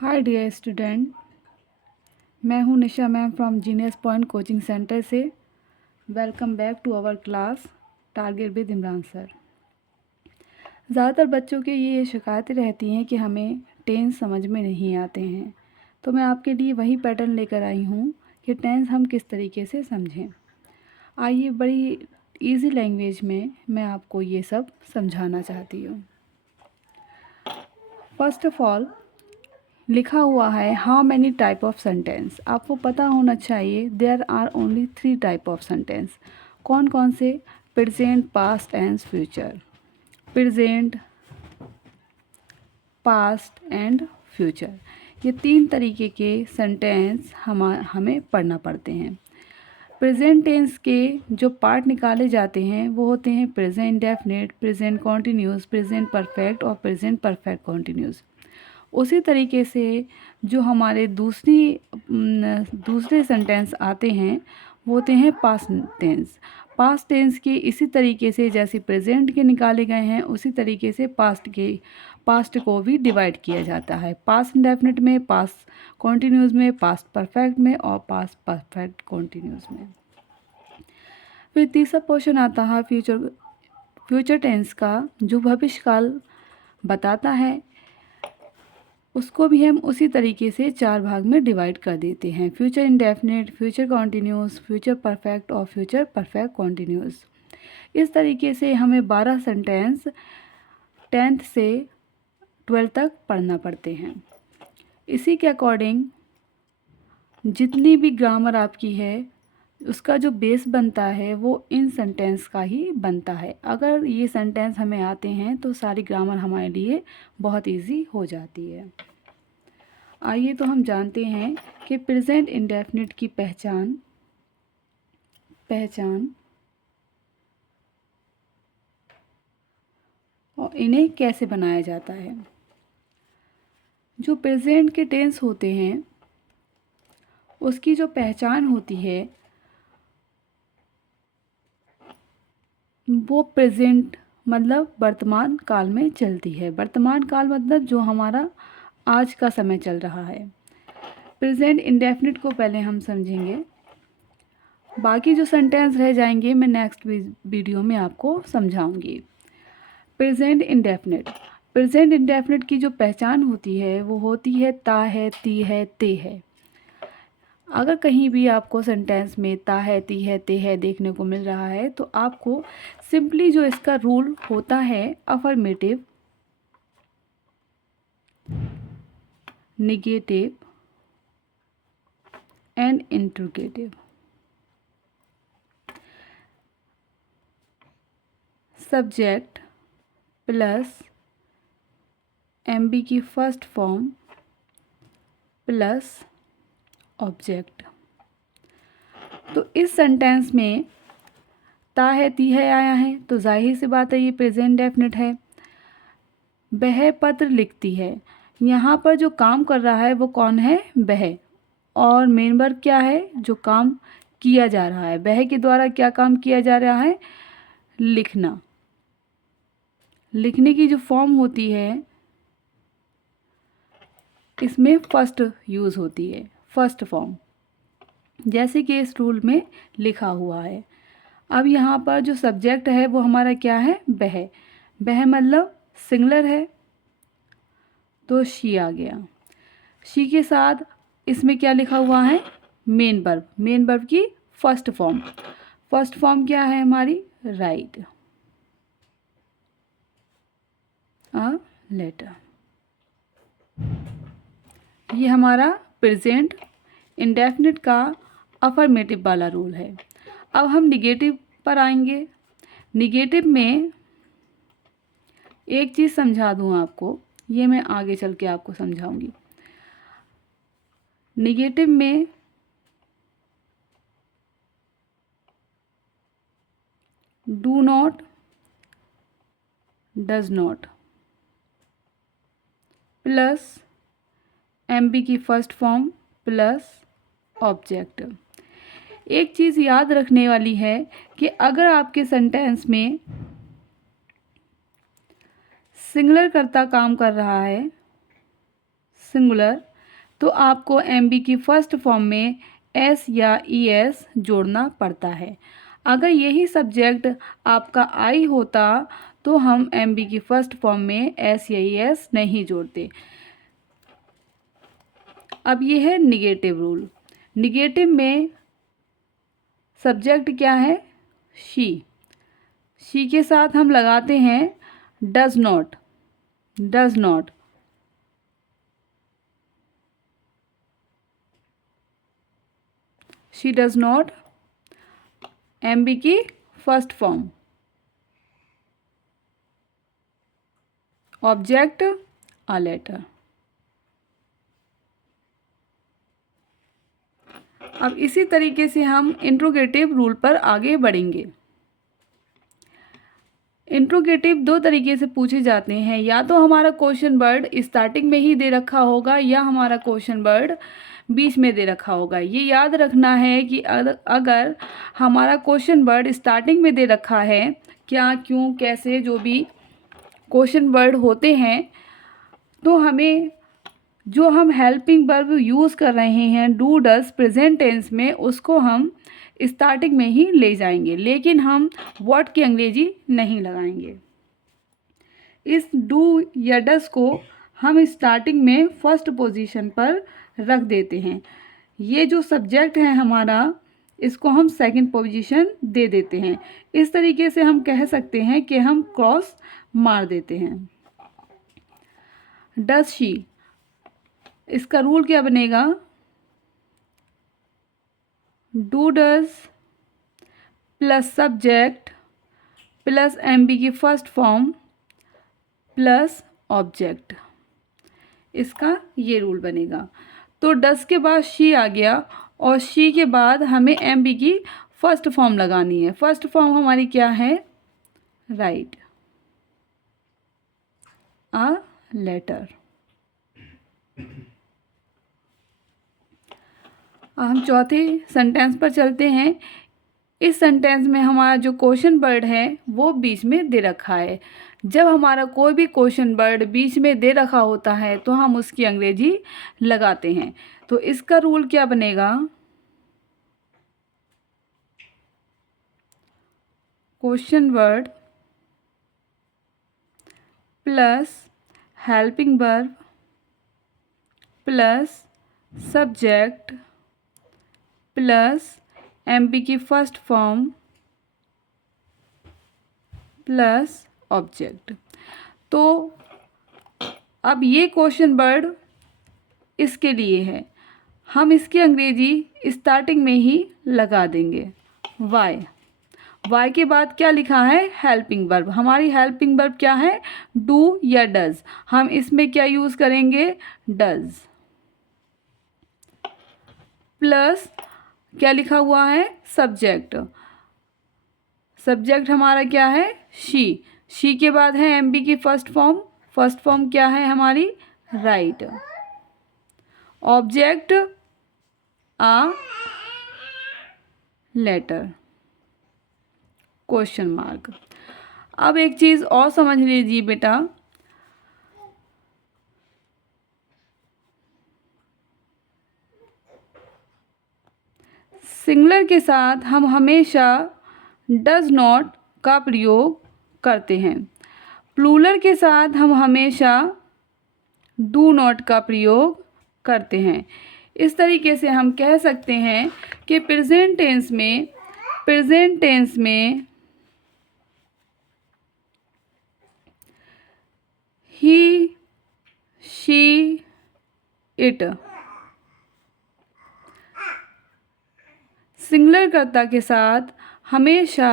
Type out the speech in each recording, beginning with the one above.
Hi dear student, मैं हूँ Nisha ma'am from genius point coaching centre से। Welcome back to our class target with Imran sir. ज़्यादातर बच्चों की ये शिकायतें रहती हैं कि हमें टेंस समझ में नहीं आते हैं, तो मैं आपके लिए वही पैटर्न लेकर आई हूँ कि टेंस हम किस तरीके से समझें। आइए बड़ी इजी लैंग्वेज में मैं आपको ये सब समझाना चाहती हूँ। फर्स्ट ऑफ ऑल लिखा हुआ है how many type of sentence. आपको पता होना चाहिए there are only 3 type of sentence. कौन कौन से? Present, past and future. Present, past and future, ये 3 तरीके के सेंटेंस हमें पढ़ना पड़ते हैं। प्रेजेंट टेंस के जो पार्ट निकाले जाते हैं वो होते हैं present indefinite, present continuous, present perfect और प्रेजेंट परफेक्ट कॉन्टिन्यूस। उसी तरीके से जो हमारे दूसरे सेंटेंस आते हैं वो होते हैं पास्ट टेंस। पास्ट टेंस के इसी तरीके से जैसे प्रेजेंट के निकाले गए हैं उसी तरीके से पास्ट को भी डिवाइड किया जाता है। पास्ट इंडेफिनिट में, पास्ट कॉन्टिन्यूस में, पास्ट परफेक्ट में और पास्ट परफेक्ट कॉन्टिन्यूस में। फिर तीसरा पोर्शन आता है फ्यूचर टेंस का, जो भविष्य काल बताता है। उसको भी हम उसी तरीके से 4 भाग में डिवाइड कर देते हैं, future indefinite, future continuous, future perfect और फ्यूचर परफेक्ट कॉन्टिन्यूस। इस तरीके से हमें 12 सेंटेंस 10th से 12th तक पढ़ना पड़ते हैं। इसी के अकॉर्डिंग जितनी भी ग्रामर आपकी है उसका जो बेस बनता है वो इन सेंटेंस का ही बनता है। अगर ये सेंटेंस हमें आते हैं तो सारी ग्रामर हमारे लिए बहुत इजी हो जाती है। आइए तो हम जानते हैं कि प्रेजेंट इंडेफिनिट की पहचान और इन्हें कैसे बनाया जाता है। जो प्रेजेंट के टेंस होते हैं उसकी जो पहचान होती है वो प्रेजेंट मतलब वर्तमान काल में चलती है। वर्तमान काल मतलब जो हमारा आज का समय चल रहा है। प्रेजेंट इंडेफिनिट को पहले हम समझेंगे, बाकी जो सेंटेंस रह जाएंगे मैं नेक्स्ट वीडियो में आपको समझाऊंगी। प्रेजेंट इंडेफिनिट की जो पहचान होती है वो होती है ता है, ती है, ते है। अगर कहीं भी आपको सेंटेंस में ता है, ती है, ते है देखने को मिल रहा है तो आपको सिंपली जो इसका रूल होता है affirmative, negative and interrogative. Subject plus MB की फर्स्ट फॉर्म प्लस ऑब्जेक्ट। तो इस सेंटेंस में ता है, ती है आया है तो जाहिर सी बात है ये प्रेजेंट डेफिनेट है। वह पत्र लिखती है, यहाँ पर जो काम कर रहा है वो कौन है? वह। और मेन वर्ब क्या है? जो काम किया जा रहा है, वह के द्वारा क्या काम किया जा रहा है? लिखना। लिखने की जो फॉर्म होती है इसमें फर्स्ट यूज़ होती है, फर्स्ट फॉर्म, जैसे कि इस रूल में लिखा हुआ है। अब यहाँ पर जो सब्जेक्ट है वो हमारा क्या है? वह। वह मतलब सिंगुलर है तो शी आ गया। शी के साथ इसमें क्या लिखा हुआ है? Main verb. मेन वर्ब की फर्स्ट फॉर्म। फर्स्ट फॉर्म क्या है हमारी? Write a letter. ये हमारा प्रेजेंट इंडेफिनिट का अफर्मेटिव वाला रूल है। अब हम निगेटिव पर आएंगे। निगेटिव में एक चीज़ समझा दूँ आपको, ये मैं आगे चल के आपको समझाऊंगी। निगेटिव में do not, does not plus MB की फर्स्ट फॉर्म प्लस ऑब्जेक्ट। एक चीज़ याद रखने वाली है कि अगर आपके सेंटेंस में सिंगुलर कर्ता काम कर रहा है, सिंगुलर, तो आपको एम बी की फर्स्ट फॉर्म में एस या ई एस जोड़ना पड़ता है। अगर यही सब्जेक्ट आपका आई होता तो हम एम बी की फर्स्ट फॉर्म में एस या ई एस नहीं जोड़ते। अब ये है निगेटिव रूल। निगेटिव में सब्जेक्ट क्या है? शी। शी के साथ हम लगाते हैं does not. Does not. She does not M B की first form. Object a letter. अब इसी तरीके से हम इंट्रोगेटिव रूल पर आगे बढ़ेंगे। इंट्रोगेटिव दो तरीके से पूछे जाते हैं, या तो हमारा क्वेश्चन वर्ड स्टार्टिंग में ही दे रखा होगा या हमारा क्वेश्चन वर्ड बीच में दे रखा होगा। ये याद रखना है कि अगर हमारा क्वेश्चन वर्ड स्टार्टिंग में दे रखा है, क्या, क्यों, कैसे, जो भी क्वेश्चन वर्ड होते हैं, तो हमें जो हम हेल्पिंग वर्ब यूज़ कर रहे हैं डू डज प्रेजेंट टेंस में, उसको हम स्टार्टिंग में ही ले जाएंगे, लेकिन हम व्हाट की अंग्रेजी नहीं लगाएंगे। इस डू या डज को हम स्टार्टिंग में फर्स्ट पोजीशन पर रख देते हैं। ये जो सब्जेक्ट है हमारा, इसको हम सेकंड पोजीशन दे देते हैं। इस तरीके से हम कह सकते हैं कि हम क्रॉस मार देते हैं। डज शी, इसका रूल क्या बनेगा? Do does plus subject plus M B की फर्स्ट फॉर्म प्लस ऑब्जेक्ट, इसका ये रूल बनेगा। तो डज के बाद शी आ गया और शी के बाद हमें एम बी की फर्स्ट फॉर्म लगानी है। फर्स्ट फॉर्म हमारी क्या है? Write a letter. हम चौथे सेंटेंस पर चलते हैं। इस सेंटेंस में हमारा जो क्वेश्चन वर्ड है वो बीच में दे रखा है। जब हमारा कोई भी क्वेश्चन वर्ड बीच में दे रखा होता है तो हम उसकी अंग्रेजी लगाते हैं। तो इसका रूल क्या बनेगा? Question word plus helping verb plus subject plus M B की फर्स्ट फॉर्म प्लस ऑब्जेक्ट। तो अब ये क्वेश्चन वर्ड इसके लिए है, हम इसकी अंग्रेजी स्टार्टिंग में ही लगा देंगे। वाई। वाई के बाद क्या लिखा है? Helping verb. हमारी हेल्पिंग वर्ब क्या है? डू या डज। हम इसमें क्या यूज़ करेंगे? डज। प्लस क्या लिखा हुआ है? सब्जेक्ट। सब्जेक्ट हमारा क्या है? शी। शी के बाद है एम बी की फर्स्ट फॉर्म। फर्स्ट फॉर्म क्या है हमारी? Write. Object a letter, question mark. अब एक चीज़ और समझ लीजिए बेटा, सिंगुलर के साथ हम हमेशा डज नॉट का प्रयोग करते हैं। प्लूरल के साथ हम हमेशा डू नॉट का प्रयोग करते हैं। इस तरीके से हम कह सकते हैं कि प्रेजेंट टेंस में ही, शी, इट। सिंगुलर कर्ता के साथ हमेशा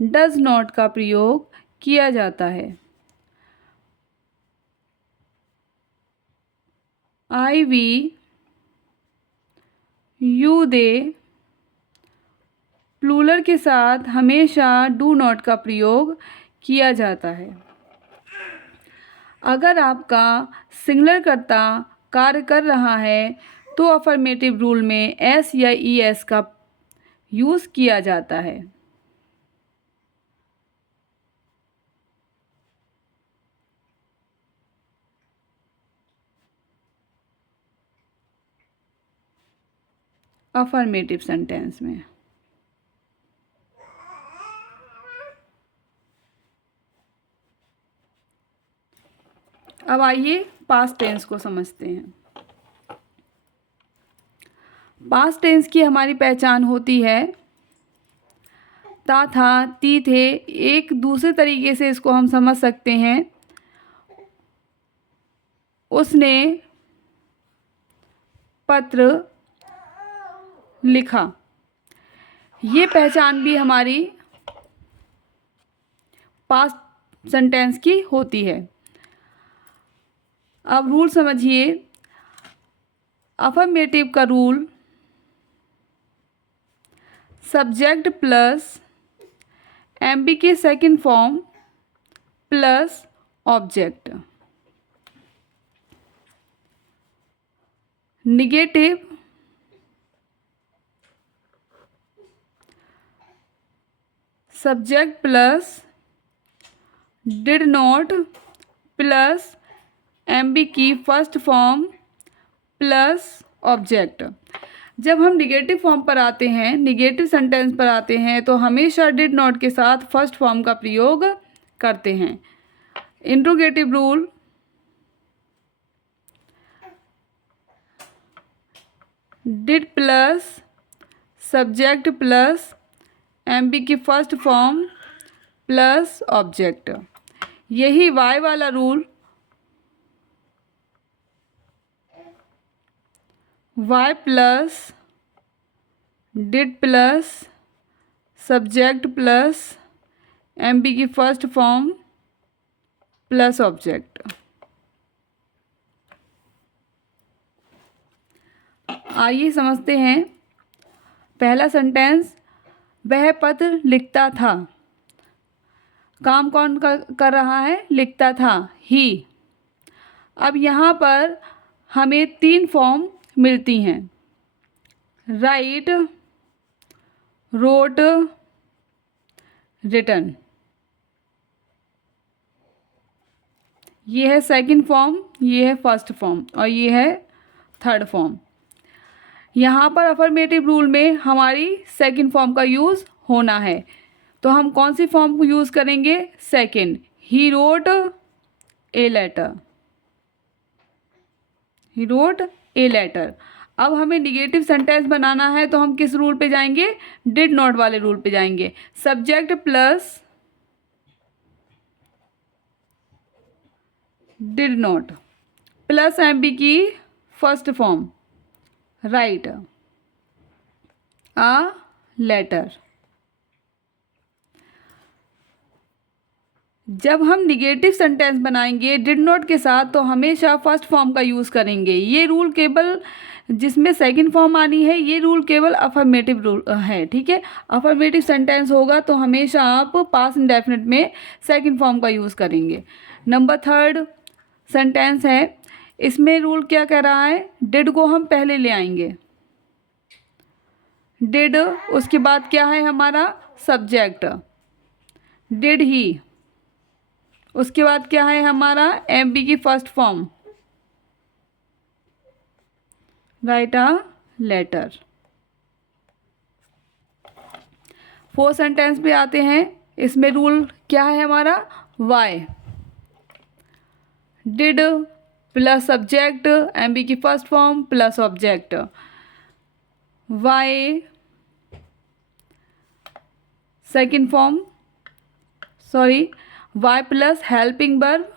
डज नॉट का प्रयोग किया जाता है। आई, वी, यू, दे। प्लूरल के साथ हमेशा डू नॉट का प्रयोग किया जाता है। अगर आपका सिंगुलर कर्ता कार्य कर रहा है तो अफर्मेटिव रूल में एस या ई एस का यूज़ किया जाता है। अफर्मेटिव सेंटेंस में। अब आइए पास्ट टेंस को समझते हैं। पास्ट टेंस की हमारी पहचान होती है ता, था, ती, थे। एक दूसरे तरीके से इसको हम समझ सकते हैं, उसने पत्र लिखा। ये पहचान भी हमारी पास्ट सेंटेंस की होती है। अब रूल समझिए। अफर्मेटिव का रूल सब्जेक्ट प्लस एमबी के second form plus object. Negative subject plus did not plus MB की फर्स्ट फॉर्म प्लस ऑब्जेक्ट। जब हम निगेटिव फॉर्म पर आते हैं, निगेटिव सेंटेंस पर आते हैं, तो हमेशा डिड नॉट के साथ फर्स्ट फॉर्म का प्रयोग करते हैं। Interrogative rule did plus subject plus MB की फर्स्ट फॉर्म प्लस ऑब्जेक्ट। यही वाई वाला rule why plus did plus subject plus MB की फर्स्ट फॉर्म प्लस ऑब्जेक्ट। आइए समझते हैं। पहला सेंटेंस, वह पत्र लिखता था। काम कौन कर रहा है? लिखता था, ही। अब यहाँ पर हमें 3 फॉर्म मिलती हैं, राइट, रोट, रिटन। ये है सेकंड फॉर्म, ये है फर्स्ट फॉर्म और ये है थर्ड फॉर्म। यहाँ पर अफर्मेटिव रूल में हमारी सेकंड फॉर्म का यूज़ होना है, तो हम कौन सी फॉर्म को यूज़ करेंगे? Second. He wrote a letter, he wrote a letter. अब हमें निगेटिव सेंटेंस बनाना है, तो हम किस रूल पे जाएंगे? डिड नॉट वाले रूल पे जाएंगे। Subject plus did not plus MB की first form, right a letter. जब हम निगेटिव सेंटेंस बनाएंगे डिड नॉट के साथ, तो हमेशा फर्स्ट फॉर्म का यूज़ करेंगे। ये रूल केवल जिसमें सेकंड फॉर्म आनी है, ये रूल केवल अफर्मेटिव रूल है, ठीक है। अफर्मेटिव सेंटेंस होगा तो हमेशा आप पास्ट इंडेफिनिट में सेकंड फॉर्म का यूज़ करेंगे। नंबर थर्ड सेंटेंस है, इसमें रूल क्या कह रहा है? डिड को हम पहले ले आएंगे, डिड, उसके बाद क्या है हमारा? सब्जेक्ट, डिड ही, उसके बाद क्या है हमारा? एमबी की first form, right a letter. Fourth sentence पे आते हैं। इसमें रूल क्या है हमारा? Why, did plus subject MB की first form plus object. Why second form, sorry, why plus helping verb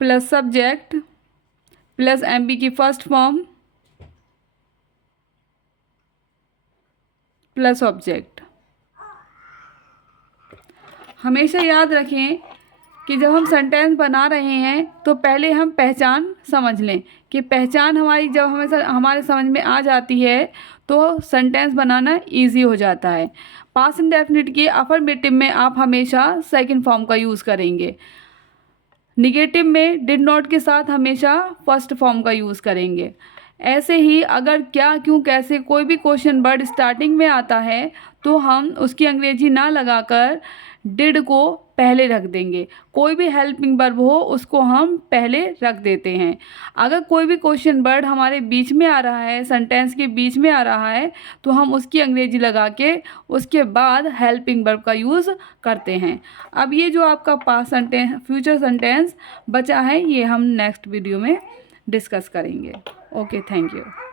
plus subject plus MB की फर्स्ट फॉर्म प्लस ऑब्जेक्ट। हमेशा याद रखें कि जब हम सेंटेंस बना रहे हैं तो पहले हम पहचान समझ लें, कि पहचान हमारी जब हमारे समझ में आ जाती है तो सेंटेंस बनाना इजी हो जाता है। पास्ट इंडेफिनिट के अफर्मेटिव में आप हमेशा सेकंड फॉर्म का यूज़ करेंगे। निगेटिव में डिड नॉट के साथ हमेशा फर्स्ट फॉर्म का यूज़ करेंगे। ऐसे ही अगर क्या, क्यों, कैसे कोई भी क्वेश्चन वर्ड स्टार्टिंग में आता है तो हम उसकी अंग्रेजी ना लगाकर डिड को पहले रख देंगे। कोई भी हेल्पिंग वर्ब हो उसको हम पहले रख देते हैं। अगर कोई भी क्वेश्चन वर्ड हमारे बीच में आ रहा है, सेंटेंस के बीच में आ रहा है, तो हम उसकी अंग्रेजी लगा के उसके बाद हेल्पिंग वर्ब का यूज़ करते हैं। अब ये जो आपका पास्ट सेंटेंस, फ्यूचर सेंटेंस बचा है, ये हम नेक्स्ट वीडियो में डिस्कस करेंगे। Okay, thank you.